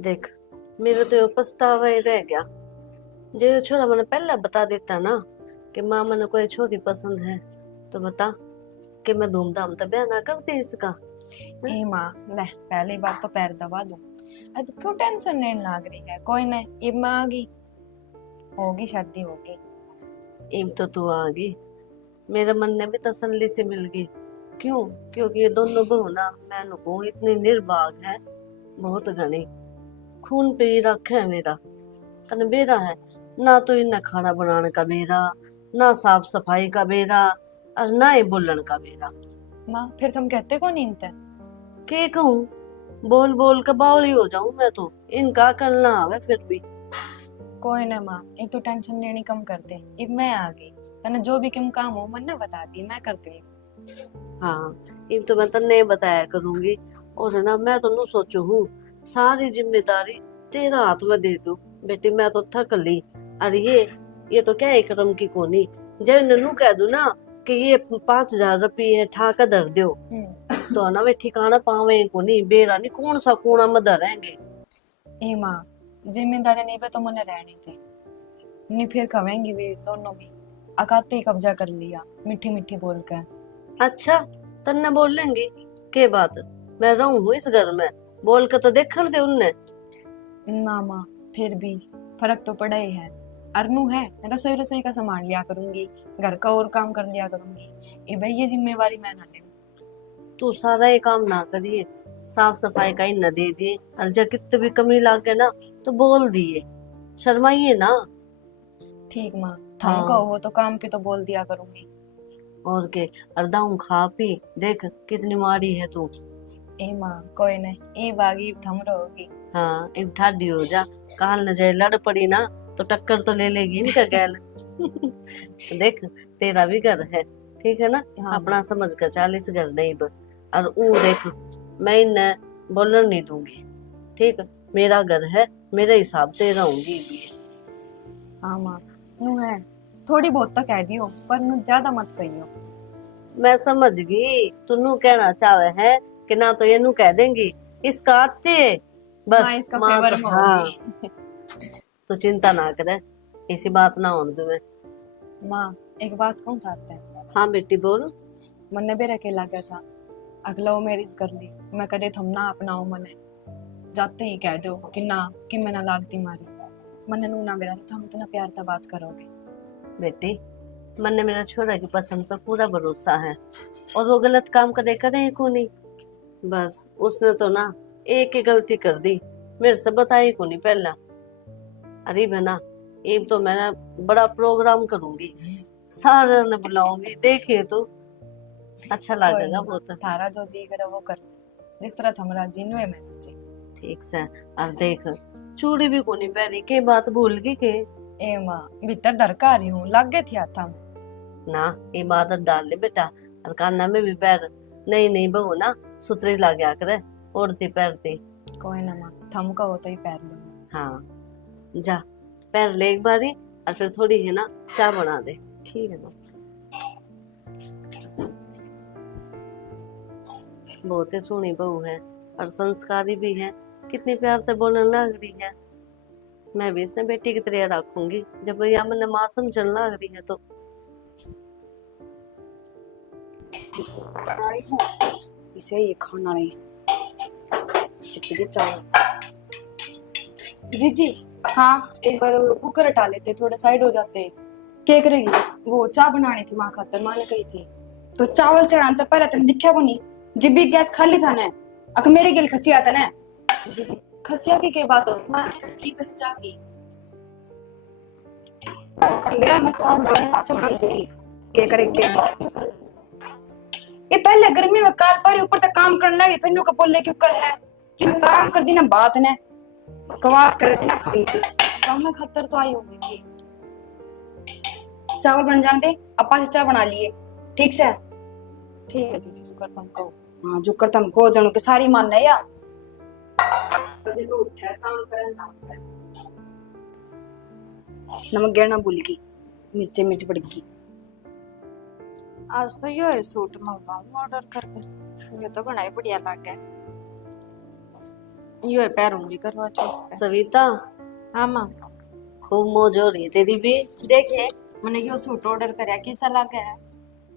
देख, मेरा तो यो पछतावा ही रह गया। जो ये छोरा मैंने पहले बता देता ना कि माँ मैंने कोई छोरी पसंद है, तो बता कि मैं धूमधाम तो ब्याह ना करती इसका। हैं? ए माँ, ले पहली बात तो पैर दबा दूं। अब क्यों टेंशन लेने लाग रही है? कोई नहीं, इब माँ आ गई, होगी शादी होगी। इम तो तू आ गई, मेरे मन ने भी तसल्ली से मिल गई। क्यों? क्योंकि ये दोनों बहू ना मैनू को इतनी निर्भाग है, बहुत घनी खून पे ही रख है मेरा। तने बेरा है ना, तो इन्हें खाना बनाने का बेरा, ना साफ सफाई का बेरा, और ना ही बोलन का बेरा। माँ फिर तुम कहते कौन इनते? के कहूँ, बोल बोल के बावली हो जाऊं मैं तो। इनका कल ना आवे फिर भी। कोई ना माँ, एक तो टेंशन लेनी कम कर दे। इब मैं आ गई, तने जो भी किम काम हो मन ना बता दी, मैं कर दूंगी। हाँ, इन तो मैं तन्ने बताया करूंगी। और है ना, मैं तो नू सोचू हूँ सारी जिम्मेदारी तेरा हाथ में दे दूं। बेटी मैं तो थक ली। अरे ये तो क्या है क्रम की कोनी। जब ननू कह दूं ना कि ये 5,000 रुपये ठाका धर दो, तो है ना वे ठिकाना पावे कोनी, बेरा नहीं कौन सा कोना में धरेंगे। ए माँ, जिम्मेदारी नहीं पे तो मने रहनी थी, नहीं फिर कहेंगी वे दोनों भी अकाते ही कब्जा कर लिया मीठी मीठी बोल कर। अच्छा, तन्ने बोल लेंगी के बात? मैं रहूं हूँ इस घर में, बोल के तो देखण दे उनने। ना माँ, फिर भी फर्क तो पड़ा ही है। अरनू है, रसोई रसोई का सामान लिया करूंगी, घर का और काम कर लिया करूंगी। ये भाई ये जिम्मेवारी मैं ना ले। तू सारा ये काम ना करिए, साफ सफाई का ही न दे दिए, और जब कितने भी कमी लागे ना तो बोल दिए, शर्माइए ना। ठीक माँ, थम हाँ, कहो तो काम के तो बोल दिया करूंगी। और के अर्दाऊ खा पी देख कितनी मारी है तू। ए माँ कोई नहीं, ए बागी थम रहोगी। हाँ, एक ठाडी हो जा, काल न जाए लड़ पड़ी ना तो टक्कर तो ले लेगी इनका गैल। देख, तेरा भी घर है, ठीक है ना? हाँ माँ। अपना समझ कर 40 घर नहीं ब। और ऊ देख, मैं इन्हें बोलने नहीं दूंगी, ठीक? मेरा घर है, मेरे हिसाब से रहूंगी भी। हाँ माँ, नू है, थोड़ी बहुत तो कह दियो पर नू ज्यादा मत कहियो। मैं समझ गई तू कहना चाहे है कि ना तो ये नू कह देंगी इसका आते हाँ, बस इसका माँ फेवर तो। में हाँ, होगी। तो चिंता ना करे, ऐसी बात ना होने दूं मैं। माँ एक बात कहूँ थाते, हाँ बेटी बोल। मन्ने भी अकेला गया था, अगला वो मैरिज कर ली, मैं कदे थम ना अपनाओ मने, जाते ही कह दो कि ना, कि मैं ना लागती मारी। मन्ने नू ना मेरा था, हम इतना प्यार था बात करोगे। बेटी, मन ने मेरा छोरा की पसंद पर पूरा भरोसा है, और वो गलत काम करे करे को नहीं। बस उसने तो ना एक ही गलती कर दी, मेरे से बताई को नहीं पहला। अरे बना, एक तो मैं ना बड़ा प्रोग्राम करूंगी, सारे ने बुलाऊंगी, देखिए तो अच्छा कोई लगेगा नहीं माँ, बहुत। थारा जो जी करे वो कर, जिस तरह थमरा जी नुए मैं जी। ठीक से। और देख, चूड़ी भी को नहीं पहनी, के बात भूल गई के? ए माँ, भीतर धरका रही हूँ, लग गए थे हाथा में। ना, इबादत डाल ले बेटा, और काना में भी पैर। नहीं नहीं बहू ना सुतरी ला गया करे, ओढ़ती पैरती। कोई ना माँ, थम का हो तो ही पैर लो। हाँ, जा पैर ले एक बारी, और फिर थोड़ी है ना चाय बना दे, ठीक है ना? बहुत ही सोहनी बहू है, और संस्कारी भी है, कितनी प्यार से बोलने लग रही है। मैं भी इसने बेटी की तरह रखूंगी, जब या मैंने माँ समझने लग रही है तो। इसे ये खाना नहीं चिपके चावल। जी जी, हाँ, एक बार कुकर हटा लेते, थोड़ा साइड हो जाते। क्या करेगी? वो चाय बनानी थी माँ खातर, माँ ने कही थी। तो चावल चढ़ाना तो पहले तुमने दिखा को नहीं, जब भी गैस खाली था ना, अक मेरे गिल खसी आता ना। जी जी, खसिया की बात हो, माँ ने की पहचान की। मेरा मतलब क्या करेंगे? ये पहले गर्मी में कार पर ऊपर तक काम करने लगे, फिर नु का बोल ले क्यों कर है कि मैं काम कर दी ना बात ने कवास कर ना खाई। काम में खातर तो आई हूँ जी जी। चावल बन जाने दे, अपा से चाय बना लिए, ठीक से? ठीक है जी जी, शुक्र तुम कहो। हाँ, जो करता हमको जनों के सारी मान है यार। बजे तो उठा काम करन ना, नमक गिरना भूल गई, मिर्ची मिर्च पड़ गई। आज तो यो सूट मंगवाऊं ऑर्डर करके, ये तो बड़ा ही बढ़िया लग गया। यो पैरूंगी करवा चौथ पे। सविता, हाँ माँ, खूब मौज हो रही है तेरी भी। देखिए मैंने यो सूट ऑर्डर कराया, कैसा लगा है?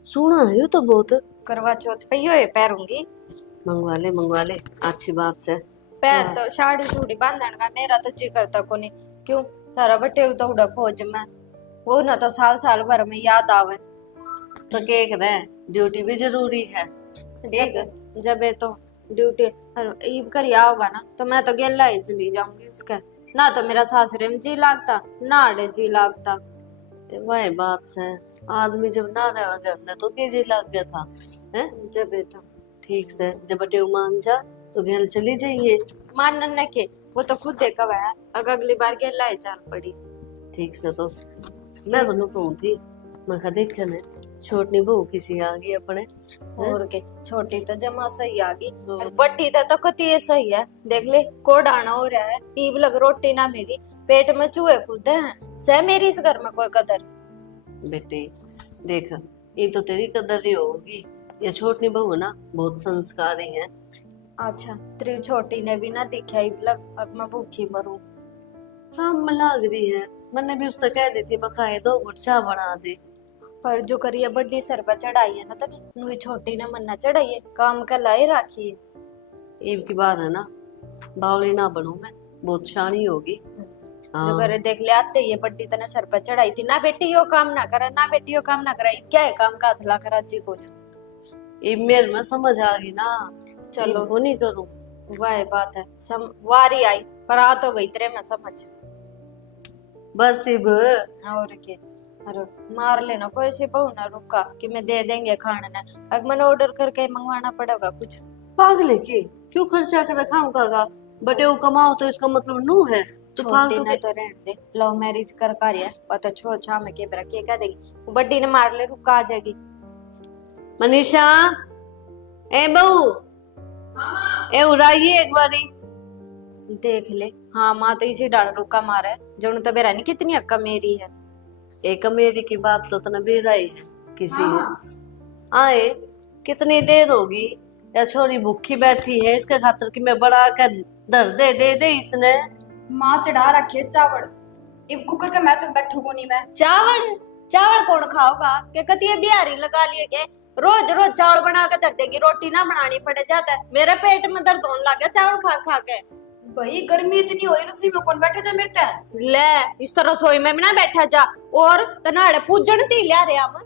सुना है ये तो बहुत। करवा चौथ पे यो पैरूंगी। मंगवा ले, अच्छी बात से। पैर तो साड़ी सूड़ी बांधने का मेरा तो जी करता को नहीं। क्यों तारा बटे तो उड़ा फौज में, वो ना तो साल साल भर में याद आवे। तो क्या करे, ड्यूटी भी जरूरी है। ठीक है। जब ये तो ड्यूटी ईब कर आओगा ना तो मैं तो गेला ही चली जाऊंगी उसका। ना तो मेरा सासरे में जी लागता, ना आड़े जी लागता। वही बात से, आदमी जब ना रहे घर में तो के जी लग गया था है। जब ये तो ठीक से जब बटे मान जा तो घर चली जाइए। मानने के वो तो खुद देखा हुआ है, अगर अगली बार गेला ही चाल पड़ी। ठीक से तो मैं दोनों कहूँ थी, मैं कहा देखे ने छोटनी बहू किसी आ गई अपने। और के छोटी तो जमा सही आ गई, हाँ। और बड़ी तो कति ये सही है। देख ले कोड आना हो रहा है, ईब लग रोटी ना मिली, पेट में चूहे कूदे हैं। सह मेरी इस घर में कोई कदर। बेटी देख, ये तो तेरी कदर ही होगी, ये छोटनी बहू ना बहुत संस्कारी है। अच्छा तेरी छोटी ने भी ना दिखा, ईब लग अब मैं भूखी मरूं। हाँ लग रही है, मैंने भी उससे कह दी थी बखाए 2 घुट चाय बना दे। पर जो करिए बड़ी सरबत चढ़ाई है ना, तने नुई छोटी ने मन्ना चढ़ाई है, काम का लाई राखी है। ईब की बार है ना, बावली ना बनू मैं, बहुत शानी होगी। जो करे देख ले आते ये बड़ी तने सर पर चढ़ाई थी ना, बेटी यो काम ना करे, ना बेटी यो काम ना करे, क्या है काम का हथला करा जी को। ईब मेरे में समझ आ गई ना, चलो वो नहीं करूँ। वह बात है, वारी आई पर आ तो गई तेरे में समझ। बस इब और के अरे मार लेना कोई सी बहू ना रुका कि मैं दे देंगे खाने ना, अगर मैंने ऑर्डर करके मंगवाना पड़ेगा कुछ। पागल है के, क्यों खर्चा कर रखा होगा, बटे वो कमाओ तो इसका मतलब नू है। तो छोटी फालतू ने के तो रहने दे, लव मैरिज कर कार्य और तो छो छा में के बरा के कह देगी, वो बड़ी ने मार ले रुका आ जाएगी। मनीषा, ए बहू, ए उड़ाइए एक बारी। देख ले हाँ माँ तो इसी डाल रुका मारे, जो तो बेरा नहीं कितनी अक्का मेरी है। एक मेरी की बात तो तना बेराई है किसी ने आए, कितनी देर होगी, या छोरी भूखी बैठी है इसके खातर कि मैं बड़ा कर दर दे इसने। माँ चढ़ा रखे चावल, एक कुकर का मैं तो बैठू को नहीं मैं। चावल चावल कौन खाओगा के कतिये बिहारी लगा लिए के रोज रोज चावल बना के धर देगी, रोटी ना बनानी पड़े जाता है। मेरे पेट में दर्द होने लग गया चावल खा खा के। भाई गर्मी इतनी हो रही, रसोई में कौन बैठे जा मेरे तय। ले इस तरह रसोई में भी ना बैठा जा, और तनाड़े पूजन ती लिया रे हम।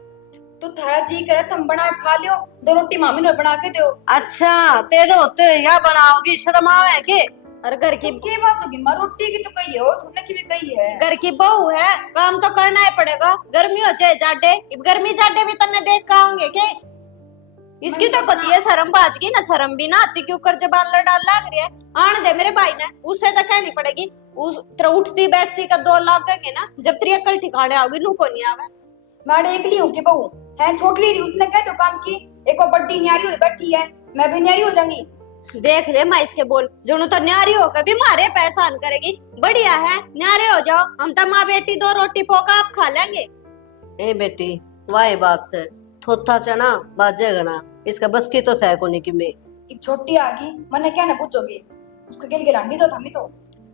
तो थारा जी करे तुम बना के खा लियो, 2 रोटी मामी ने बना के दो। अच्छा तेरे होते या बनाओगी, शर्म आवे के। और घर की क्या बात होगी माँ, रोटी की तो कही है और छोड़ने की भी कही है। घर की बहू है, काम तो करना ही पड़ेगा, गर्मी हो चाहे जाडे। अब गर्मी जाडे भी तन्ने देख का होंगे के इसकी तो पति है शर्म बाज की ना, शर्म भी ना आती क्यों कर जबान लड़ान लाग रही है। आने दे मेरे भाई ने, उससे तो कहनी पड़ेगी। उस तरह उठती बैठती का 2 लाख गए ना, जब तेरी अकल ठिकाने आओगी नू को नहीं आवे। मारे एकली हूँ की बहू है, छोटी रही उसने कह दो काम की, एक और बड्डी न्यारी हुई बैठी है, मैं भी न्यारी हो जाऊंगी। देख ले मैं इसके बोल, जो तो न्यारी होकर भी मारे पैसा करेगी, बढ़िया है न्यारे हो जाओ, हम तो माँ बेटी 2 रोटी पोका आप खा लेंगे। ए बेटी वाही बात से थोथा चना बाजे गना, इसका बस की तो सह को नहीं कि मैं। एक छोटी आ गई मने क्या ना पूछोगे, उसका गिल गिलांडी जो थमी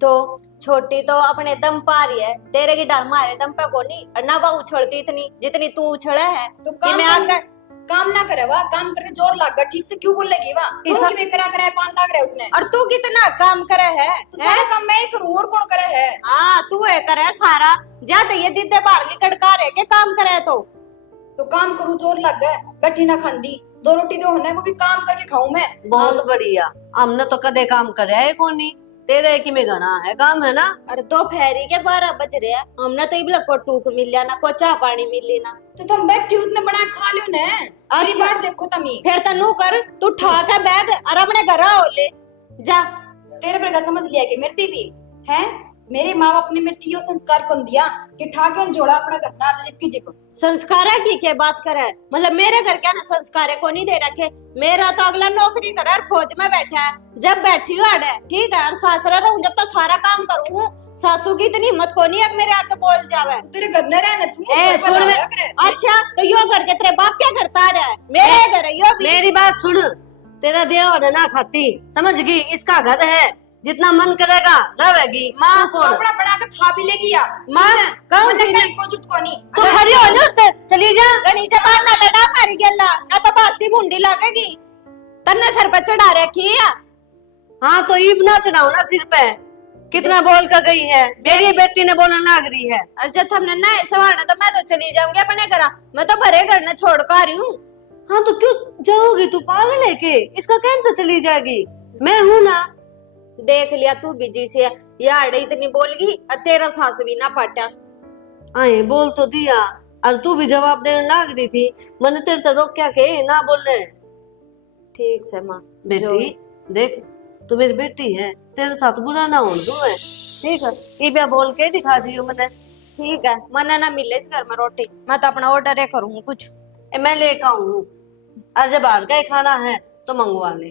तो छोटी तो अपने दम पा रही है, तेरे की डाल मारे दम पे कोनी, और ना वो उछलती इतनी जितनी तू उछला है। तो कि मैं आकर काम ना करे वाह, काम करते जोर लाग गया, ठीक से क्यों बोलेगी वाह। ऐसा- कि मैं करा 5 लाख रहा उसने, और तू कितना काम करे है, तो सारा काम मैं ही करूं और कौन करे है। हाँ तू है करे सारा, ज्यादा ये दीदे बाहर लिकड़का रहे के काम करे तो काम करूं जोर लग गया, बैठी ना खांदी, 2 रोटी दो होने वो भी काम करके खाऊं मैं। बहुत बढ़िया, हमने तो कदे काम करे है कोनी, तेरे की में घना है काम है ना। और 2 फेरी के 12 बज रहे हैं, हमने तो इबला को टूक मिल लिया ना, को चाह पानी मिल ली ना। तो तुम बैठी उतने बना के खा लियो ने। मेरी बात देखो तमी, फिर तनू कर तू ठा के बैग और अपने घर आओ ले जा। तेरे पर का समझ लिया कि मेरी भी है, मेरे माँ बाप ने मेरे यो संस्कार कौन दिया कि ठाके जोड़ा अपना घर ना आज जिप जिप। संस्कार की क्या बात करे, मतलब मेरे घर क्या ना संस्कार को नहीं दे रखे। मेरा तो अगला नौकरी करे और फौज में बैठा है, जब बैठी हूँ अड़े ठीक है, और सासरा रहूं जब तो सारा काम करूँ। सासू की इतनी हिम्मत को नहीं है मेरे आके बोल जावे। तेरे घर न रहना तू ए, घर सुन पर में- आया करे। अच्छा तो यो घर के तेरे बाप क्या करता रहा है, मेरे घर है यो भी। मेरी बात सुन, तेरा देवर है ना खाती, समझ गई, इसका घर है, जितना मन करेगा रहेगी। माँ, तू कौन? अपना बना के खा भी लेगी या माँ कहूँ मन थी नहीं को जुट को नहीं। तू खड़ी हो ना, चली जा। गणी जबान ना लड़ा मारी गेला ना तो बास्ती भुंडी लगेगी। तन्ने सर पर चढ़ा रखी है। हाँ तो ईब ना चढ़ाओ ना सिर पे, कितना बोल कर गई है, मेरी बेटी ने बोलना ना रही है। और जब हमने ना सवाना तो मैं तो चली जाऊंगी अपने घर। मैं तो भरे घर ने छोड़ कर आ रही हूँ। हाँ तो क्यों जाओगी, तू पागल है के? इसका कहने तो चली जाएगी, मैं हूं ना। देख लिया तू बिजी से यार इतनी बोल गई और तेरा सास भी ना पाटा। आए बोल तो दिया, और तू भी जवाब देने लाग रही थी। मैंने तेरे तो रोक क्या के ना बोलने। ठीक से माँ बेटी देख, तू मेरी बेटी है, तेरे साथ बुरा ना हो दूं है, ठीक है? ये भी बोल के दिखा दी हूँ मैंने। ठीक है, मना ना मिले इस घर में रोटी, मैं तो अपना ऑर्डर है करूंगी कुछ। मैं लेकर आऊँ, और जब बाहर का ही खाना है तो मंगवा ले।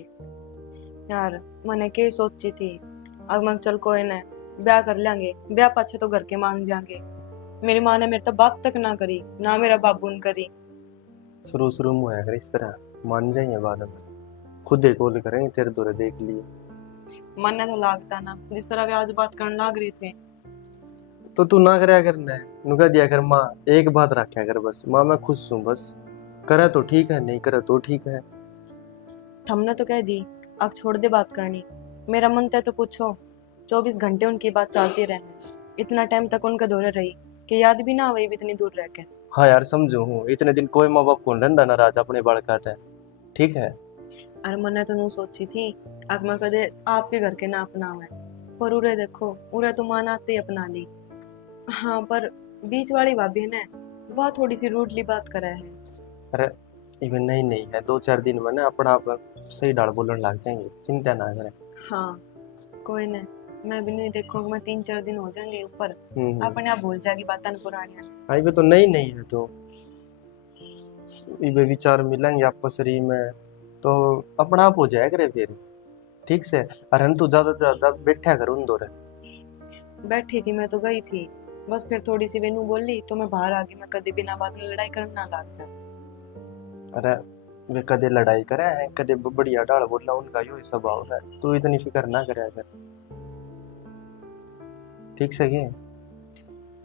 यार मैंने क्या सोची थी, अब मैं चल कोई ना ब्याह कर लेंगे, ब्याह पाछे तो घर के मान जाएंगे। मेरी माँ ने मेरे तो बात तक ना करी, ना मेरा बाबू ने करी। शुरू में अगर इस तरह मान जाइए बाद में खुद ही कॉल करेंगे, तेरे दौरे देख लिए। मन ने तो लागता ना, जिस तरह वे आज बात करने लाग रही थे। तो तू ना करया करना है, नुका दिया कर माँ, एक बात रखा कर बस, माँ मैं खुश हूँ बस, करे तो ठीक है, नहीं करे तो ठीक है। हमने तो कह दी अब छोड़ दे बात करनी। मेरा मन तो पूछो, 24 घंटे उनकी बात चलती रहे, इतना टाइम तक उनके दौरे रही कि याद भी ना हुई इतनी दूर रह के। हाँ यार समझू हूँ, इतने दिन कोई माँ बाप को रंदा नाराज अपने बालका था, ठीक है। अरे मैंने तो नू सोची थी अब मैं कदे आपके घर के ना अपना मैं, पर उरे देखो उरे तो मान आते ही अपना ली। हाँ पर बीच वाली भाभी ने वह थोड़ी सी रूडली बात करा है। अरे इवन नहीं है, 2-4 दिन में ना अपना आप सही डाल बोलने लग जाएंगे, चिंता ना करें। हाँ कोई नहीं, मैं भी नहीं देखो, मैं 3-4 दिन हो जाएंगे ऊपर, अपने आप भूल जाएगी बातन पुरानी। हाँ ये तो नहीं है, तो ये विचार मिलेंगे आपस में तो अपना आप हो जाया करे फिर, ठीक से। अरे तू ज्यादा से ज्यादा बैठा कर उन दौरे। बैठी थी मैं तो गई थी, बस फिर थोड़ी सी वेनू बोली तो मैं बाहर आ गई। मैं कभी बिना बात में लड़ाई करना ना लाग जा। अरे वे कदे लड़ाई करे हैं, कदे बढ़िया डाल बोला, उनका यो ही स्वभाव है, तू इतनी फिक्र ना करे कर, ठीक से ये।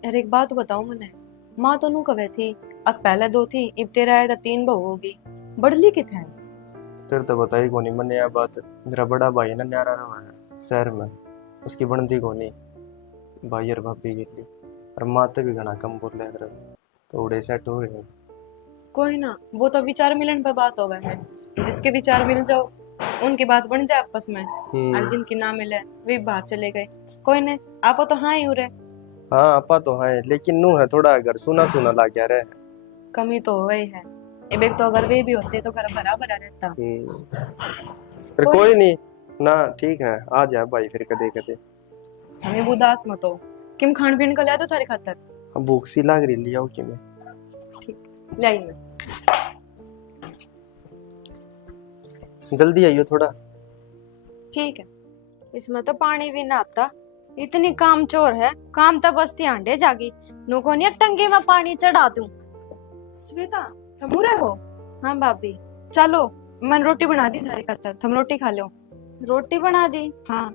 अरे एक बात बताओ मने, माँ तो नू कवे थी अब पहले 2 थी, अब तेरा आया था 3 बहू होगी, बढ़ली किथे? तेरे तो बताई कोनी मैंने यह बात, मेरा बड़ा भाई ना न्यारा रहा है शहर में, उसकी बनती कोनी भाई और भाभी के लिए, और माते भी घना कम बोल रहे हैं, तो उड़े सेट हो गए। कोई ना, वो तो विचार मिलन पर बात होवे है, जिसके विचार मिल जाओ उनकी बात बन जाए आपस में, और जिनकी ना मिले वे बाहर चले गए। कोई नहीं, आपो तो हाँ ही हो रहे। हाँ आपा तो है, लेकिन नू है थोड़ा अगर सुना सुना ला क्या रहे, कमी तो हो ही है। एक तो अगर वे भी होते तो घर भरा भरा रहता। फिर कोई नहीं ना, ठीक है आ जा भाई फिर कदे कदे। हमें उदास मत हो, किम खान पीन का लिया तो थारे खातर। अब भूख सी लाग रही, लिया कि मैं ठीक लाई मैं। जल्दी आइयो थोड़ा। ठीक है। इसमें तो पानी भी ना आता, इतनी काम चोर है, काम तो बस ध्यान जागी नुको नहीं टंकी में पानी चढ़ा दूं। श्वेता तुम बुरे हो? हाँ भाभी। चलो मैंने रोटी बना दी थारे खातर, तुम रोटी खा लो। रोटी बना दी? हाँ।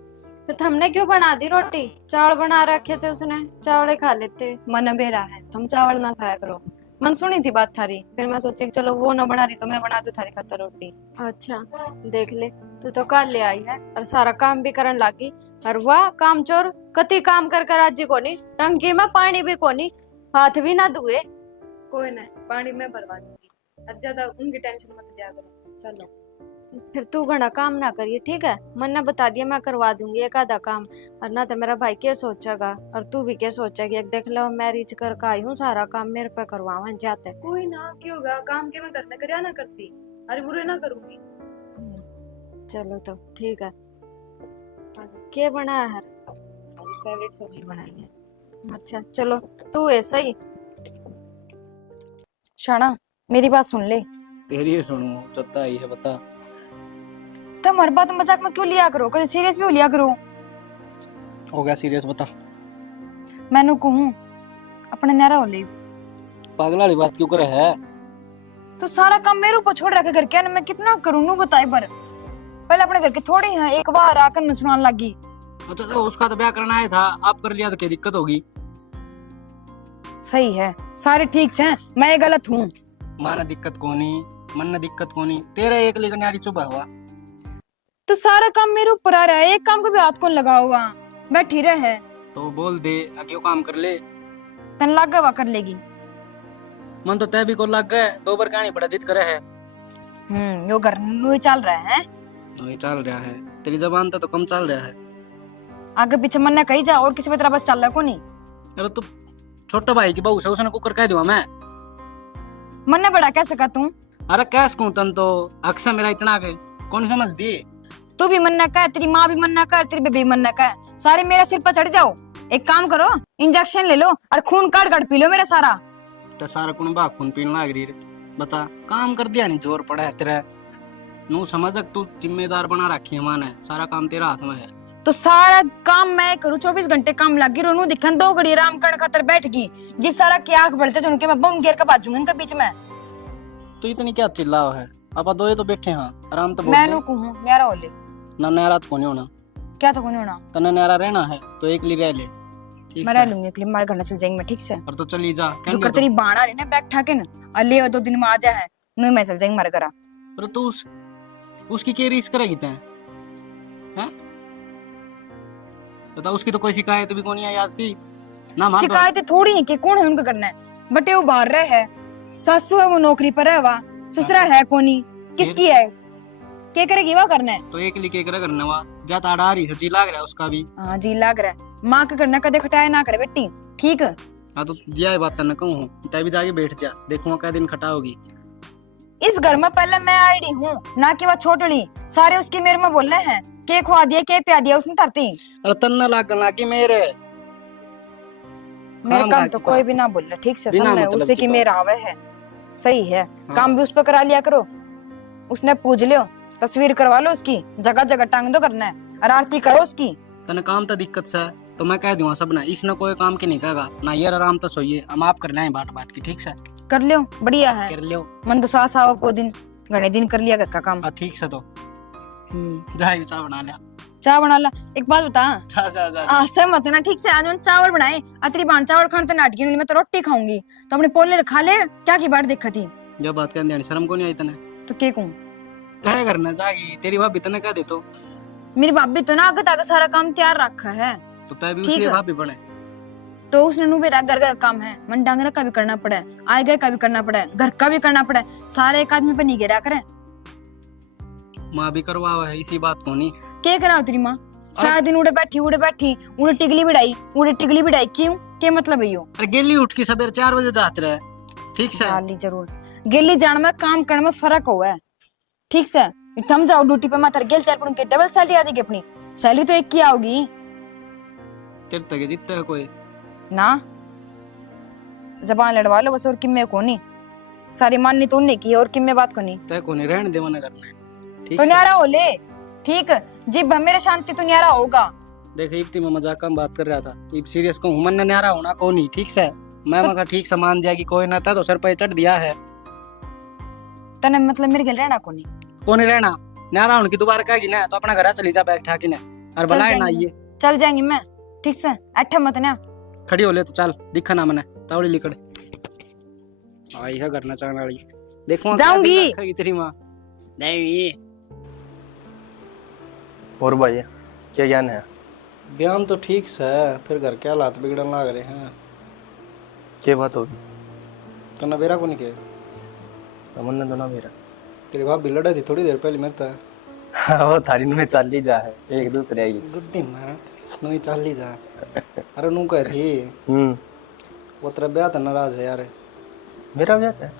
तो हमने क्यों बना दी रोटी? चावल बना रखे थे उसने, चावल खा लेते। मन बेरा है, तुम चावल ना खाया करो। मन सुनी थी बात थारी, फिर मैं सोची चलो वो ना बना रही तो मैं बना दूं थारी खातर रोटी। अच्छा देख ले, तू तो कल ले आई है और सारा काम भी करन लागी, और वाह काम चोर, कति काम कर कर आज कोनी, टंकी में पानी भी कोनी, हाथ भी ना धुए। कोई नहीं, पानी मैं भरवा दूंगी, अब ज्यादा उनकी टेंशन मत लिया करो। चलो फिर तू घना काम ना करिए, ठीक है? मन ने बता दिया मैं करवा दूंगी एक आधा काम, और ना तो मेरा भाई क्या सोचेगा और तू भी क्या सोचेगी। एक देख लो मैं रीच कर आई हूँ, सारा काम मेरे पे करवावा जाते। कोई ना, क्यों होगा काम के मैं करने करया ना करती, अरे बुरे ना करूंगी। चलो तो ठीक है। क्या बनाया है? फेवरेट सब्जी बनाई है। अच्छा चलो, तू ऐसा ही। शाना मेरी बात सुन ले। तेरी सुनू चत्ता ही है बता। तुम हर बात मजाक में क्यों लिया करो, कभी सीरियस भी हो लिया करो। हो गया सीरियस बता। मैनू कहूं अपने न्यारा हो ले, पागल वाली बात क्यों करे है? तो सारा काम मेरे ऊपर छोड़ रखे घर के, मैं कितना करूं नू बताए। पर पहले अपने घर के थोड़े हैं, एक बार आकर न सुनाने लगी अच्छा तो उसका तो ब्याह करना है था, आप कर लिया तो क्या दिक्कत होगी? सही है, सारे ठीक हैं, मैं गलत हूँ। माना दिक्कत कोनी, मन ने दिक्कत कोनी, तेरा एक लेकर न्यारी चुपा हुआ। तो सारा काम मेरे ऊपर आ रहा है, एक काम को भी हाथ कौन लगा हुआ, बैठी रहे। तो बोल दे आगे वो काम कर ले। तन लागा हुआ कर लेगी। मन तो तय भी को लग गए, 2 बार कहानी बड़ा जिद करे है। यो घर नु चल रहा है। तो ये चल रहा है, तेरी जबान तो कम चल रहा है। आगे पीछे मन ने कही जा और किसी भी तरह बस चल रहा को नहीं। अरे तो छोटा भाई की बहू से उसने कुकर कह दूंगा मैं। मन ने बड़ा कह सका तू। अरे कैस कहूं तन तो अक्सर मेरा इतना के कौन समझ दी। तू भी मन न कह, तेरी माँ भी मन न कह, तेरी बेबी मन न कह, सारे मेरे सिर पर चढ़ जाओ। एक काम करो, इंजेक्शन ले लो और खून काट काट पी लो मेरा सारा। तो सारा कुनबा खून पीने लग रही रे। बता काम कर दिया नहीं, जोर पड़ा है तेरा। नू समझ तू जिम्मेदार बना रखी है मां ने, सारा काम तेरा हाथ में है। तो सारा काम मैं करूँ, 24 घंटे काम लगी रोनू दिखन 2 घड़ी आराम करने खातर बैठ गई। जिस सारा की आंख बढ़ जाए उनके मैं बम गिर के बाजूंगा इनके बीच में। तो इतनी क्या चिल्लाओ है, आप दो तो बैठे हैं आराम तो बोल मैं दे। नु कहूं न्यारा हो ले। ना नहरा तो कोनी होना, क्या तो कोनी होना, तने नहरा रहना है तो एक ली रह ले। ठीक मैं से? रह लूंगी, एक मार घर चल जाएंगे मैं, ठीक से। और तो चली जा जो कर तेरी बाणा रही ना बैग ठाके न, अले 2 दिन में आ जा है, नु मैं चल जाएंगे मारे घर। अरे तो उसकी क्या रिस्क करेगी तैं? हैं? बता, उसकी तो कोई शिकायत भी कोनी आई आज दी ना। मार शिकायतें थोड़ी है कि कौन है उनका करना है, बटे वो बाहर रहे है, सासू है वो नौकरी पर है, वा ससुरा है कोनी, किसकी है, क्या करेगी वो करना है। तो एक लिखे करे करने वा जाता आड़ा रही सच्ची लाग रहा है उसका भी। हाँ जी लाग रहा है, माँ का करना कदे खटाया ना करे बेटी, ठीक। हाँ तो यह बात तने कहूँ, तय भी जाके बैठ जा, देखूंगा क्या दिन खटाओगी। इस घर में पहले मैं आईडी हूँ ना कि वह छोटड़ी, सारे उसकी मेरे में बोल रहे हैं के खुआ दिया के प्या दिया उसने तरती। अरे तन्ना लागना कि मेरे मेरे काम तो कोई भी ना बोल रहा, ठीक से समझ ले, उससे की मेरा आवे है, सही है। काम भी उस पर करा लिया करो, उसने पूछ लियो, तस्वीर करवा लो उसकी, जगह जगह टांग दो करना है, और आरती करो उसकी। तने काम तो दिक्कत से तो मैं कह दूंगा सब ना, इसने कोई काम की नहीं कहेगा ना, यार आराम तो सोइए, हम आप कर ले बाट बाट की। ठीक से कर लियो, बढ़िया है। कर लियो, मन तो सास आओ को दिन घने दिन कर लिया घर का काम। ठीक से तो जाए चाय बना लिया। चाय बना ला। एक बात बता, जा जा जा सहमत है ना, ठीक से आज मैंने चावल बनाए, अतरी बाण चावल खाने तो नाटकी नहीं, मैं तो रोटी खाऊंगी, तो अपने पोले खा ले, क्या की बात देखा थी। जब बात कर दिया शर्म को नहीं आई तने तो के कहूं, तय करना जाएगी तेरी भाभी तने कह दे तो। मेरी भाभी तो ना आगे तक सारा काम तैयार रखा है, तो तय भी ठीक उसी है। भाभी बने तो उसने नु मेरा घर का काम है, मन डांगरा का भी करना पड़ा है, आए गए का भी करना पड़ा है, घर का भी करना पड़ा है, सारे एक आदमी पे नहीं गिरा करे। माँ भी करवा है इसी बात को नहीं। क्या करा तेरी माँ, सारा दिन उड़े बैठी उड़े टिकली बिड़ाई क्यों, क्या मतलब है यो। अरे गेली उठ के सवेरे 4 बजे जाते रहे। ठीक से डाली जरूर, गेली जान में काम करने में फर्क हुआ है, ठीक से। थम जाओ ड्यूटी पे, मत गेल 4 के डबल सैलरी आ जाएगी, अपनी सैलरी तो एक की आओगी तेरे तक जीतता है कोई ना। जबान लड़वा लो बस, और किम्मे को नहीं, सारी माननी तो उन्हें की है और किम्मे बात को नहीं। तय को नहीं रहने दे मना करना है। ठीक तो से न्यारा हो ले, ठीक, जिब मेरे शांति तो न्यारा होगा। देख इतनी मैं मजाक का बात कर रहा था, इब सीरियस को मन ने न्यारा होना को नहीं। ठीक से मैं मगर ठीक से मान जाएगी कोई ना था तो सर पे चढ़ दिया है। तने मतलब मेरे गल रहना को नहीं, को नहीं रहना, न्यारा होने की दोबारा कहेगी ना तो अपना घर चली जा बैग ठाकी ने, और चल बनाए ना जाएंगे। ये चल जाएंगी मैं, ठीक से, अट्ठा मत ना। खड़ी हो ले तो चल, दिखा ना मने तावड़ी लिकड़ आई है करना चाहने वाली। देखो जाऊंगी। तेरी माँ नहीं। और भाई क्या ज्ञान है? ध्यान तो ठीक से है, फिर घर के हालात बिगड़ने लग रहे हैं। क्या बात होगी? तो ना बेरा को नहीं के मन तो ना मेरा तेरी भाभी लड़ा थी थोड़ी देर पहले मेरे तो वो थारी में चाल ली जा है एक दूसरे की गुद्दी मारा तेरी नहीं चाल ली जा। अरे नू कह थी वो तेरा ब्याह तो नाराज है यार। मेरा ब्याह है?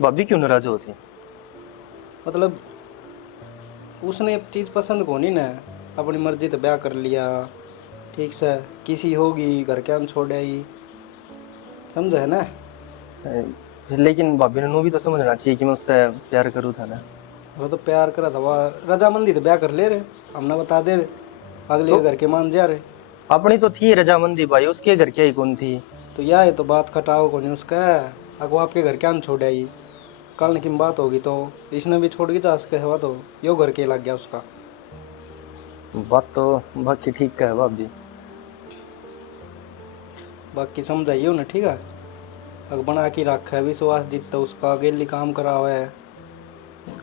भाभी क्यों नाराज होती? मतलब उसने एक चीज़ पसंद को नहीं ना, अपनी मर्जी तो ब्याह कर लिया, ठीक से किसी होगी घर के अन छोड़ आई, समझा है ना। लेकिन भाभी ने भी तो समझना चाहिए कि मैं उससे प्यार करूँ था ना। वो तो प्यार करा था, वह रजामंदी तो ब्याह कर ले रहे, हमने बता दे रहे, अगले घर के मान जा रहे। अपनी तो थी रजामंदी भाई, उसके घर क्या ही कौन थी। तो यह है तो बात खटाओ को नहीं उसका, अगो आपके घर के अन छोड़ आई, कल की बात होगी तो इसने भी छोड़ के जा सके हवा तो यो घर के लग गया उसका। बात तो बाकी ठीक है भाभी। बाकी समझाइयो ना, ठीक है। अगर बना के रखा है विश्वास जितना उसका, अकेली काम करा हुआ है।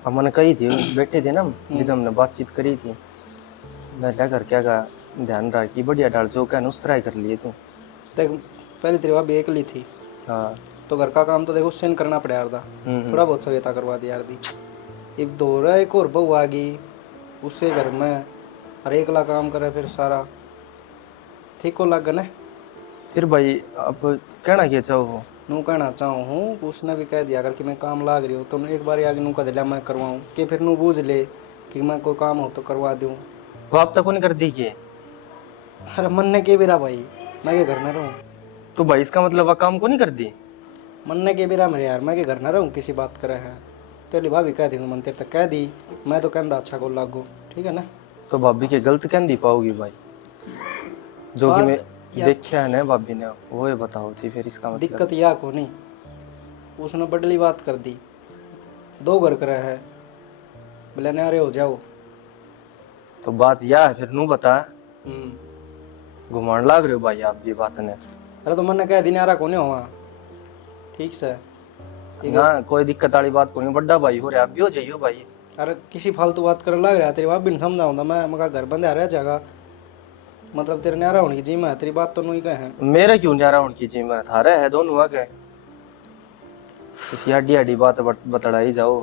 हमने कही थी, बैठे थे ना जिद हमने बातचीत करी थी, मैं क्या कर क्या का ध्यान रखी, बढ़िया डाल जो क्या उस तरह कर लिए तू। देख पहले तेरी भाभी अकेली थी, हाँ। तो घर का काम तो देखो उससे करना पड़ा यार था। थोड़ा बहुत सहायता करवा दी यार दी। एक दो रहा, एक और बहू आ गई उससे घर में, और एकला काम करे फिर सारा, ठीक को लग ना। फिर भाई अब कहना क्या चाहो? नू कहना चाहूँ हूँ, उसने भी कह दिया अगर कि मैं काम लाग रही हूँ तो एक बार आगे नू कह दिला मैं करवाऊँ, कि फिर नू बूझ ले कि मैं कोई काम हो तो करवा दूँ। वो आप तक नहीं कर दी कि अरे मन ने के बिरा भाई, मैं के घर में रहूँ? तो भाई इसका मतलब वह काम को नहीं कर दी? मन ने के बिरा मेरे यार, मैं के घर न रहूँ किसी बात करे है। तेरी भाभी कह दी मन तेरे तक कह दी, मैं तो कहता अच्छा को लागू, ठीक है ना। तो भाभी के गलत कह दी पाओगी भाई, जो कि बात मैं देखा है ना भाभी ने, वो ये बताओ थी फिर इसका मतलब। दिक्कत यह को नहीं, उसने बडली बात कर दी, दो घर करे है, बोले नारे हो जाओ। तो बात यह है फिर नू बता, हम्म। घुमाण लाग रहे हो भाई आप ये बात ने। अरे तो मैंने कह दी नारा को नहीं हुआ, ठीक से। ना कोई दिक्कत वाली बात को नहीं, बड़ा भाई हो रहा आप भी हो जाइयो भाई। अरे किसी फालतू बात कर लग रहा है, तेरी बात भी नहीं समझाऊंगा मैं, मगर घर बंदे रह जाएगा, मतलब तेरे न्यारा होने की जिम्मा है, तेरी बात तो नहीं कहे। मेरे क्यों न्यारा उनकी जी में थारे है दोनों हुआ के इसी हड्डी हड्डी बात बतड़ाई जाओ।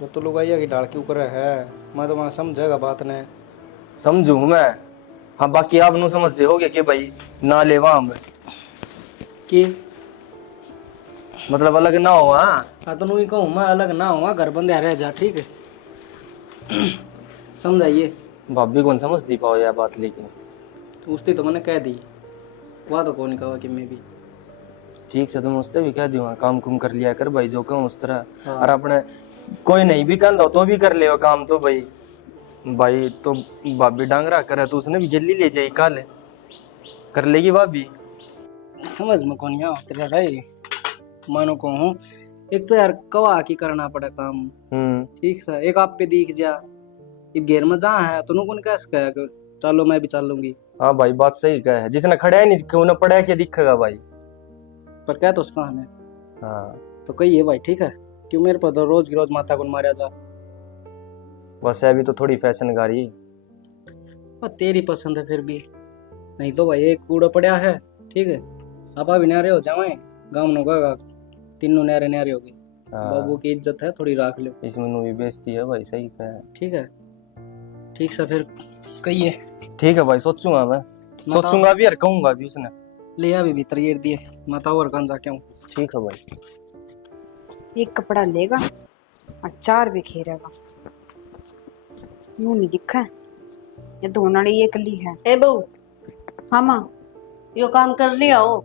वो तो लुगाइया की डाल क्यों करे है, मैं तो वहाँ समझेगा बात ने। समझू मैं, हाँ बाकी आप नु समझते होगे कि भाई ना ले वहां में कि मतलब अलग ना हो। हाँ तो नहीं कहूँ मैं अलग ना हुआ, घर बंदे रह जा, ठीक है। समझाइए। भाभी कौन समझ दी पाओ यह बात, लेकिन तो उसने तो मैंने कह दी, वह तो कौन कहा कि मैं भी। ठीक से तुम उससे भी कह दियो काम कुम कर लिया कर भाई, जो कहूँ उस तरह। हाँ। और अपने कोई नहीं भी कहता तो भी कर ले वो काम, तो भाई भाई तो भाभी डांगरा करे तो उसने भी जल्दी ले जाई काले कर लेगी भाभी। समझ में कौन यहाँ तेरा रहे, मानो को हूँ। एक तो यार कवा की करना पड़ा काम, ठीक है। एक आप पे दिख जा, अब घेर में जहाँ है तो कौन कैसे कहे चलो मैं भी चल लूंगी। हाँ भाई बात सही कह है, जिसने खड़ा है नहीं क्यों ना पड़ा के दिखेगा भाई। पर क्या तो उसका हमें हाँ तो कही है भाई, ठीक है। क्यों मेरे पर तो रोज की रोज माथा को मारा जा। बस अभी तो थोड़ी फैशन गाड़ी। और तेरी पसंद है फिर भी, नहीं तो भाई एक कूड़ा पड़ा है, ठीक है। आप अभी न्यारे हो जाए, गाँव में होगा तीनों न्यारे न्यारे होगी। बाबू की इज्जत है थोड़ी राख लो। इसमें भी बेइज्जती है भाई, सही कह है। ठीक है, ठीक से फिर कहिए। ठीक है भाई, सोचूंगा मैं, सोचूंगा भी और कहूंगा भी उसने। ले अभी भीतर ये दिए माता और कहाँ जाके हूँ। ठीक है भाई। एक कपड़ा लेगा और 4 भी घेरेगा, यूं नहीं दिखा है, ये दोनों ने एक ली है। ए बहू, हाँ माँ। यो काम कर लिया हो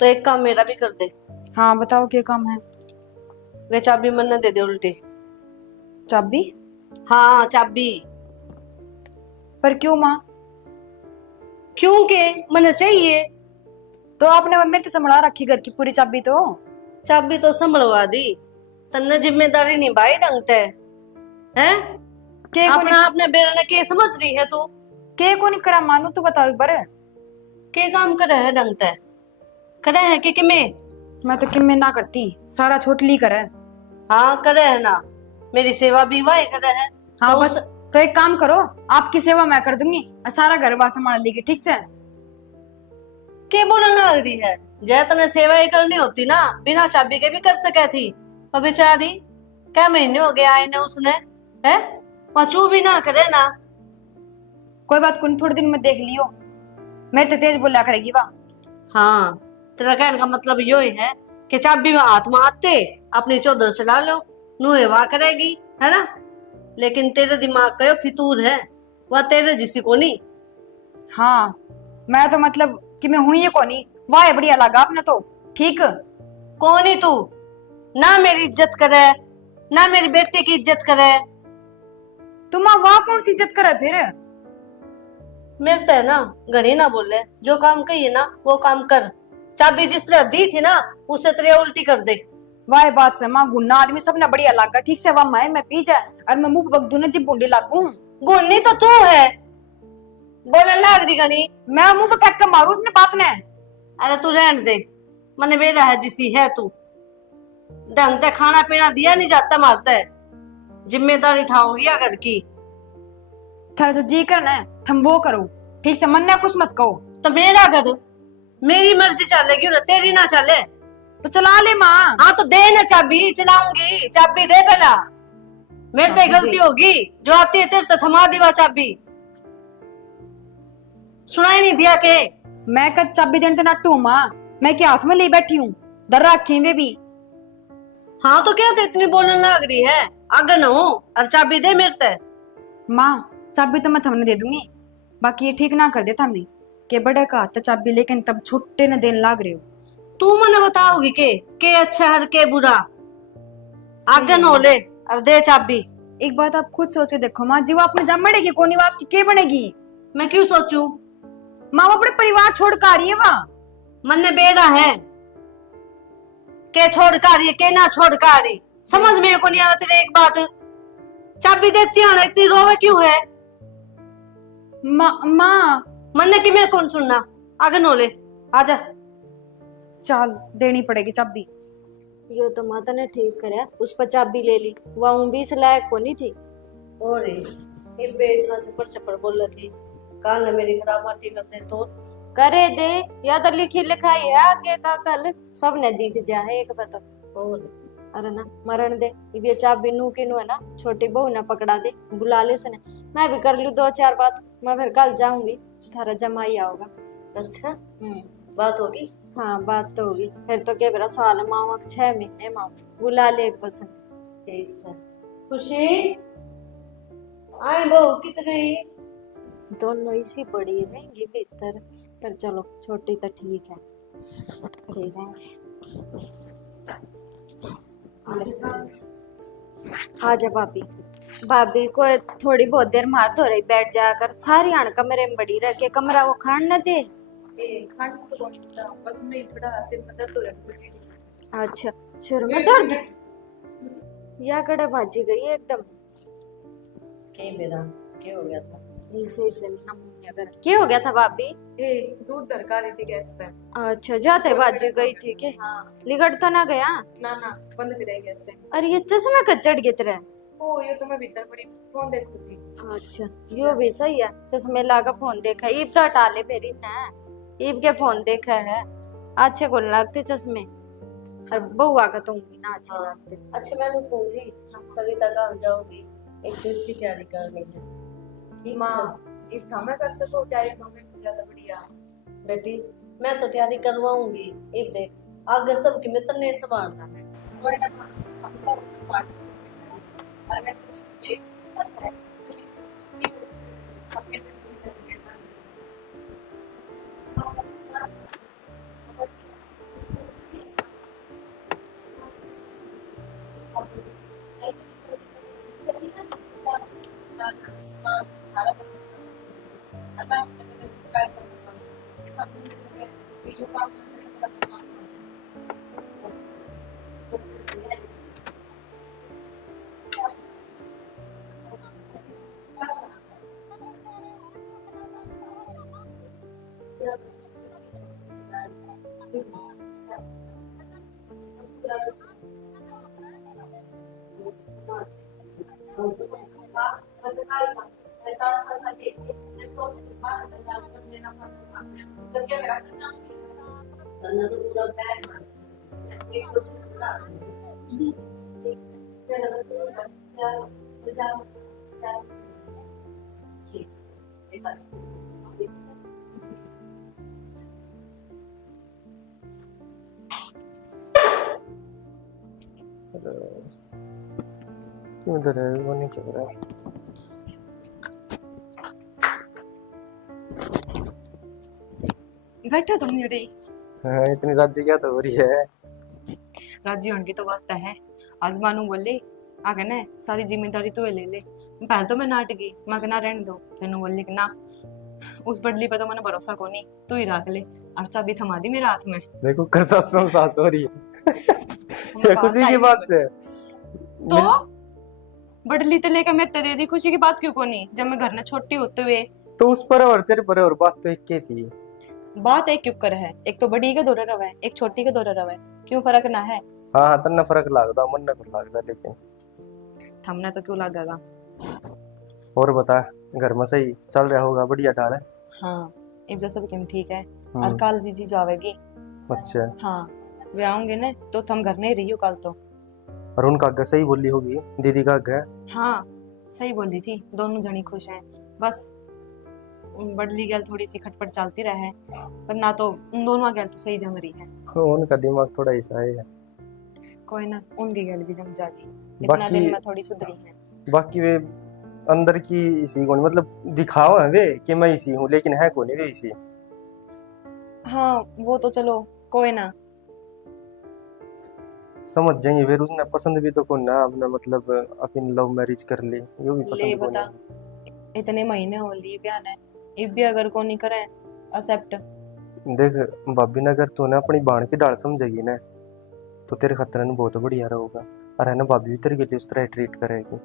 तो एक काम मेरा भी कर दे। हाँ बताओ क्या काम है। वे चाबी मन दे दे उल्टी। चाबी? हाँ चाबी। पर क्यों माँ? क्योंकि मन चाहिए। तो आपने मेरे से संभला रखी घर की पूरी चाबी तो। चाबी तो संभलवा दी, तन्ने जिम्मेदारी निभाई ढंग से हैं। के को अपना अपने बेरा ने के समझ रही है तू? के को नहीं करा मानू, तू बताओ एक बार। के काम करे है ढंग से करे है कि मैं? मैं तो किम में ना करती, सारा छोटली करे। हाँ करे है ना, मेरी सेवा भी वही करे है। हाँ तो बस तो एक काम करो, आपकी सेवा मैं कर दूंगी और सारा घर बार संभाल लेगी, ठीक से। के बोलने लग रही है, जय तने सेवा ही करनी होती ना बिना चाबी के भी कर सके थी। और बेचारी क्या महीने हो गए आए ने उसने है वहाँ चू भी ना करे ना। कोई बात को थोड़े दिन में देख लियो, मेरे तो तेज बोला करेगी वाह। हाँ तेरा कहने का मतलब यो ही है कि चाबी में हाथ में आते अपनी चौधर चला लो, नुहे वाह करेगी है ना। लेकिन तेरे दिमाग का यो फितूर है, वह तेरे जिसी को नहीं। हाँ मैं तो मतलब कि मैं हुई है कोनी, वाह बढ़िया लगा आपने तो, ठीक। कौन ही तू, ना मेरी इज्जत करे ना मेरी बेटी की इज्जत करे। तुम वाह कौन सी इज्जत करे फिर? मेरे तो है ना घड़ी ना बोले, जो काम कहिए ना वो काम कर। चाबी जिसने दी थी ना उसे तेरे उल्टी कर दे। वाह बात से माँ, गुन्ना आदमी सबने बढ़िया लगा, ठीक से वाह मैं पी जाए और मैं मुंह बगदू ने जी बूंदी लागू। गुन्नी तो तू है, बोलने लाग रही गनी। मैं मुंह पे फेंक के मारू उसने बात ने। अरे तू रहने दे, मने बेरा है जिसी है तू। ढंग से खाना पीना दिया नहीं जाता मारता है, जिम्मेदारी उठाओगी घर की। थारा तो जी करना है तुम वो करो, ठीक से मन ने कुछ मत कहो। तो मेरा घर, मेरी मर्जी चलेगी और तेरी ना चले। तो चला ले माँ। हाँ तो दे ना चाबी, चलाऊंगी। चाबी दे पहला, मेरे से गलती होगी। जो आती है तेरे तो थमा दीवा चाबी। सुनाई नहीं दिया के? मैं कद चाबी देने नाटू माँ, मैं क्या हाथ में ले बैठी हूँ डर रखी में भी। हाँ तो क्या इतनी बोलने लग रही है? आगे न हो और चाबी दे मेरे से। माँ चाबी तो मैं थमने दे दूंगी, बाकी ये ठीक ना कर दे थमने के बड़े का हाथ चाबी लेकिन तब छुट्टे न देने लाग रहे हो। तू मने बताओगी के अच्छा हर के बुरा? आगे न हो ले और दे चाबी। एक बात आप खुद सोच के देखो माँ जी, वो अपने जम बढ़ेगी कोनी, वो आपकी के बनेगी? मैं क्यों सोचूं? माँ वो अपने परिवार छोड़ कर आ रही है वहाँ। मन ने बेड़ा है के छोड़ कर आ रही है के ना छोड़ कर आ रही, समझ में को नहीं आता तेरे एक बात। चाबी देती है ना, इतनी रोवे क्यों है? माँ मन ने कि मैं कौन सुनना? आगे न हो ले, आजा। चल देनी पड़ेगी चाबी। यो तो माता ने ठीक करे, उस पर चाबी ले ली, वह भी इस लायक को नहीं थी। और ये बेटना चपर चपर बोल रही थी, काल ने मेरी खराब माटी कर दे तो। करे दे, या तो लिखी लिखाई है आगे का कल सब ने दिख जाए एक बता। और अरे ना मरण दे, ये चाबी नू की नू है ना, छोटी बहू ने पकड़ा दे, बुला ले उसने। मैं भी कर लूं 2-4 बात, मैं फिर कल जाऊंगी, थारा जमाई आओगा। अच्छा बात होगी? हाँ बात तो होगी, फिर तो क्या मेरा साल माँ 6 महीने माँ बुला ले एक बसन। ठीक है। खुशी आए बहू कितनी? दोनों इसी बड़ी रहेंगी भीतर, पर चलो छोटी तो ठीक है, ले जाएंगे। आजा भाभी, भाभी को थोड़ी बहुत देर मार धो रही, बैठ जाकर सारी आण कमरे में बड़ी रह के कमरा वो खान न दे। बस में थोड़ा सिर में दर्द हो रहा है। अच्छा सिर में दर्द या कड़े भाजी गई एकदम। के मेरा क्या हो गया था? इसे नमूने कर क्या हो गया था भाभी? ए दूध दरकार रही थी गैस पे। अच्छा जाते भाजी गई थी के? हाँ लिगड़ तो ना गया? ना ना बंद करे गैस टाइम। अरे ये चश्मा कच्चड़ गित रहा है। ओ ये तो मैं भीतर बड़ी फोन देखती थी। अच्छा यो भी सही है, चश्मे लागा फोन देखा, ईब तो हटा ले फेरी ना, ईब के फोन देखा है, अच्छे को लगते चश्मे, और बउआ का तुम भी ना अच्छे लगते। अच्छा मैं रुकूं थी, सविता कहाँ जाओगी? एक तो इसकी तैयारी करनी है। ठीक माँ है? इफ मैं कर सको तैयारी तो मैं ज्यादा बढ़िया। बेटी मैं तो तैयारी करवाऊंगी, एक देख आगे सबकी मैं तन्ने संभालना है। कोई ना अपना स्मार्ट और वैसे एक साथ है अपने करना तो पूरा बैग एक तो पूरा क्यों इधर है? वो नहीं चल रहा है। बैठो तुम यूरी। हाँ इतनी राजी क्या तो हो रही है? राजी होने की तो बात है, आज मानू बोले आगे ना सारी जिम्मेदारी तो ले ले। पहले तो मैं नाट गई, मैं कहना रहने दो, तेनू बोली कि ना उस बदली पे तो मैंने भरोसा को नहीं, तू ही रख ले, और चाबी थमा दी मेरे हाथ में। देखो कसम सास हो रही है। ये खुशी की बात से तो बदली तो लेकर मेरे ते दे दी, खुशी की बात क्यों को नहीं? जब मैं घर में छोटी होते हुए तो उस पर और तेरे पर और बात तो एक ही थी। बात एक क्यों कर है, एक तो बड़ी के दौरे रवे एक छोटी के दौरे रवे, क्यों फर्क ना है? हाँ हाँ, तन्ना फर्क लगता, मन ना कुछ लगता, लेकिन थमने तो क्यों लगेगा। और बता, घर में सही चल रहा होगा, बढ़िया ठाल है? हाँ इब जो सब ठीक है। और हम्म, कल जीजी जावेगी। अच्छा। हाँ वे आऊंगे ना तो तुम घर नहीं रही हो कल तो। और उनका आगे सही बोली होगी, दीदी का आगे? हाँ सही बोली थी, दोनों जनी खुश हैं। बस बदली गल थोड़ी सी खटपट चलती रहे, पर ना तो उन दोनों गल तो सही जम रही है। उनका दिमाग थोड़ा ऐसा है। कोई ना, उनकी गल भी जम जाएगी, इतना दिन में थोड़ी सुधरी है। बाकी वे अंदर की इसी कौन, मतलब दिखावा है वे कि मैं इसी हूँ, लेकिन है कौन वे इसी। हाँ वो तो चलो कोई ना, समझ जाएंगे फिर। उसने पसंद भी तो कौन ना अपना, मतलब अपनी लव मैरिज कर ली, यो भी ले पसंद कौन बता, है। इतने महीने हो लिए ब्याह ने, इब भी अगर को नहीं करे एक्सेप्ट। देख भाभी ने अगर तूने अपनी बाण की डाल समझेगी ना, तो तेरे खतरे में बहुत बढ़िया रहेगा। और है ना, भाभी भी तेरे के लिए उस तरह ट्रीट करेगी।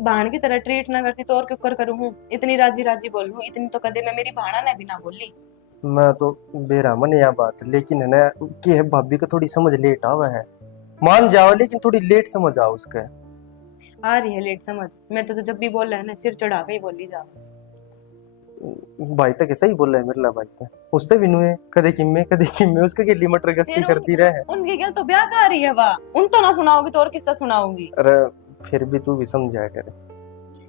बहन की तरह ट्रीट ना करती तो और क्यों कर करूँ हूँ, इतनी राजी राजी बोलूँ, इतनी तो कदे मैं मेरी भाणा ने भी ना बोली। मैं तो बेरामन यह बात, लेकिन है ना कि है भाभी को थोड़ी समझ लेट आवा है। मान जाओ, लेकिन थोड़ी लेट समझ आओ उसके। आ रही है लेट समझ, मैं तो जब भी बोल रहा है ना सिर चढ़ा के ही बोली जा। भाई तक सही बोल रहा है मेरे ला, भाई तक उसते भी नुए कदे किम में उसके लिए मटर गश्ती फिर करती रहे। उनकी गल तो ब्याह का आ रही है, वाह उन तो ना सुनाओगी तो और किससे सुनाओगी। अरे फिर भी तू भी समझाया करे,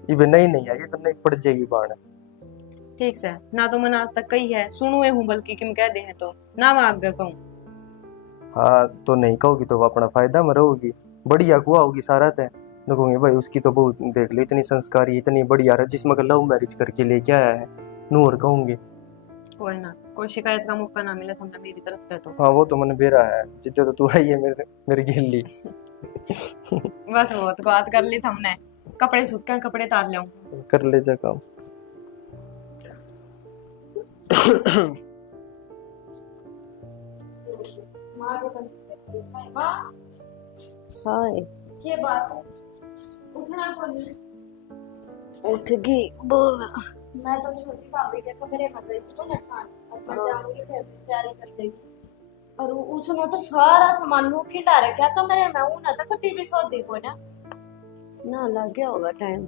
इबे नहीं आई तो नहीं पड़ जाएगी बाण। ठीक से ना तो मैंने आज तक कही है, सुनुए हूँ बल्कि किम कह दे हैं तो ना मैं आगे कहूँ। हाँ तो नहीं कहोगी तो वो अपना फायदा में रहोगी, बढ़िया कुआ होगी सारा तय। देखोगे भाई उसकी तो बहुत देख लो, इतनी संस्कारी इतनी बढ़िया रहा, जिसमें लव मैरिज करके लेके आया है, नूर कहूंगी। कोई ना, कोई शिकायत का मौका ना मिले हमने मेरी तरफ से तो। हाँ वो तो मैंने बेरा है, जितने तो तू आई है मेरे गिल्ली। बस बहुत बात कर ली हमने, कपड़े सूख के कपड़े तार ले आऊं। कर ले जा काम। हाय, ये बात है, उठना को नहीं। उठ गई, बोल। मैं तो छोटी भाभी के कमरे में गई थी ना खान, अब मैं जाऊंगी फिर तैयारी कर देगी। और उसने तो सारा सामान मुंह खिंडा रखा कमरे में, वो ना तो कति भी सो दी को ना। ना लग गया होगा टाइम।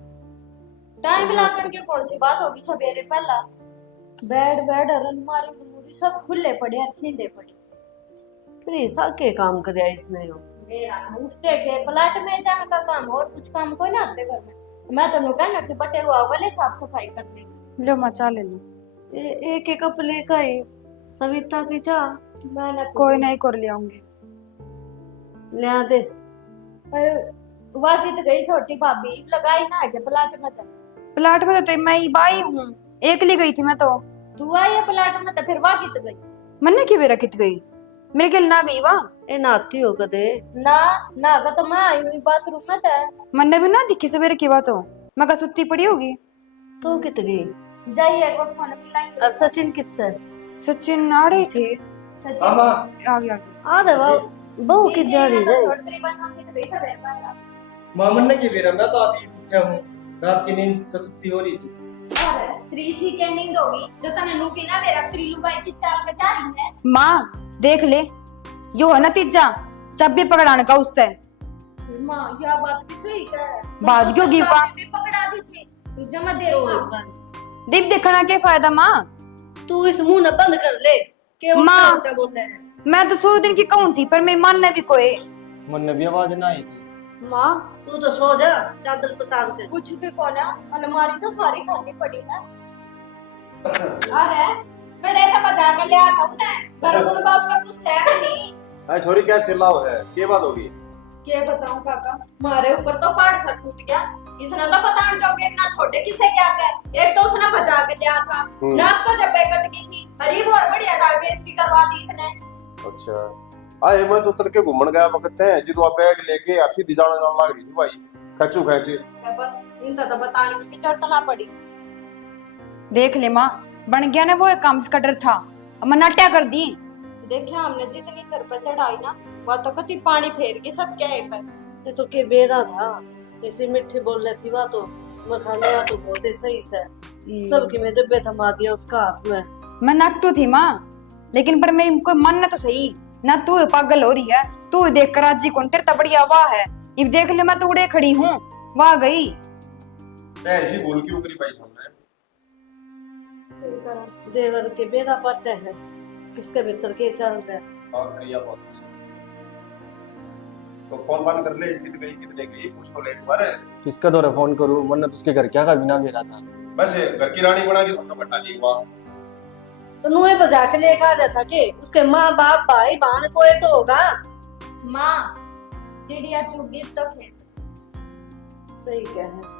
टाइम लागण की कौन सी बात होगी, सवेरे पहला बेड और अलमारी अलमारी सब खुले पड़े और खिंडे पड़े। फिर ऐसा के काम कराया इसने यो? मेरा उठते के प्लाट में जाने का काम, और कुछ काम कोई ना आते घर में। मैं तो नुका ना कि बटे हुआ वाले साफ सफाई करने। लो मचा ले लो, एक एक कप लेकर आई सविता की चाह। मैंने कोई नहीं कर ले आऊंगी। ले आ दे। वाकी तो गई छोटी भाभी, लगाई ना आगे प्लाट में। प्लाट में तो मैं ही बाई हूँ, एकली गई थी मैं तो। तू आई है प्लाट में तो फिर वाकी तो गई मन्ने की बेरा कित गई, मेरे गिल ना गई वहाँ। ए नाती हो कदे? ना ना का तो मैं आई हुई बाथरूम में तो। मन्ने भी ना दिखी सवेरे की बात हो, मैं का सुत्ती पड़ी होगी। तो कित गई? जाइए एक बार फोन मिलाई। और सचिन कित से? सचिन नाड़े थे। सचिन आ गया आ रे वाह, बहू की जा रही है। छोटी बहन हम तो पैसा भेज पाता। मामन ने की बेरा, मैं तो अभी उठा हूँ, रात की नींद कसुत्ती हो रही थी। अरे त्रिसी के नींद होगी जो तने लूटी ना मेरा त्रिलु भाई की चाल पे जा रही है। माँ देख ले, यो है नतीजा, जब भी पकड़ाने का उसते। मां यह बात भी सही है। बाज क्यों की वा? भी पकड़ा दी थी जमा दे रहा। दीप देखना क्या फायदा माँ? तू इस मुंह न बंद कर ले के माँ। उल्टा बोल रहे हैं। मैं तो शुरू दिन की कहूँ थी, पर मेरी मन ने भी कोई। मन ने भी आवाज ना आई थी। माँ तू तो सो जा, चादर पसार के। कुछ भी कोना, अलमारी तो सारी खाली पड़ी है। अरे बड़े से बजा के ले आता हूं ना, घर में बात का कुछ है नहीं। अरे छोरी क्या चिल्लाओ है, क्या बात होगी? क्या बताऊं काका, मारे ऊपर तो पहाड़ सा टूट गया। इसने तो पता नहीं जोगे इतना छोटे किसे क्या कर, एक तो उसने बजा के लिया था, नाक तो जब कट गई थी, अरे बहुत बढ़िया दाढ़ बेइज्जती करवा दी इसने। अच्छा आए, मैं तो उतर के घूमन गया वक्त है जी, तो बैग लेके ऐसी दिजाना जाने लग रही थी भाई, खचू खैचे। बस इनका तो बताने की चटना पड़ी। देख ले माँ, बन गया ना वो एक काम से कटर था, अब मैं नाट्या कर दी। देखिए हमने जितनी सर पे चढ़ाई ना, वह तो कति पानी फेर के सब क्या है पर। ये तो के बेरा था, ऐसे मिठे बोल रही थी वह तो। मखाने तो बहुत ही सही से सबकी में जब थमा दिया उसका हाथ में। मैं नट्टू थी माँ, लेकिन पर मेरी कोई मन तो सही ना, तू पागल हो रही है, तू देख कर आज जी कौन तेरे तबड़िया वाह है, अब देख ले मैं तो उड़े खड़ी हूँ, वाह गई। ऐसी भूल क्यों करी भाई तुमने? देवर के बेरा पाटे है, किसके भीतर के चल रहे। और बढ़िया, बहुत अच्छा। तो फोन बंद कर ले, कितने गई कितने गई पूछ तो ले एक बार। किसका दौरा फोन करूँ, वरना तो उसके घर क्या का बिना मेरा था। बस घर की रानी बना के तुमने बैठा दी वहाँ। तो नुए बजा के लेकर आ जाता के उसके माँ बाप भाई बहन कोई तो होगा। माँ चिड़िया चुगी तो खेत। सही कह है।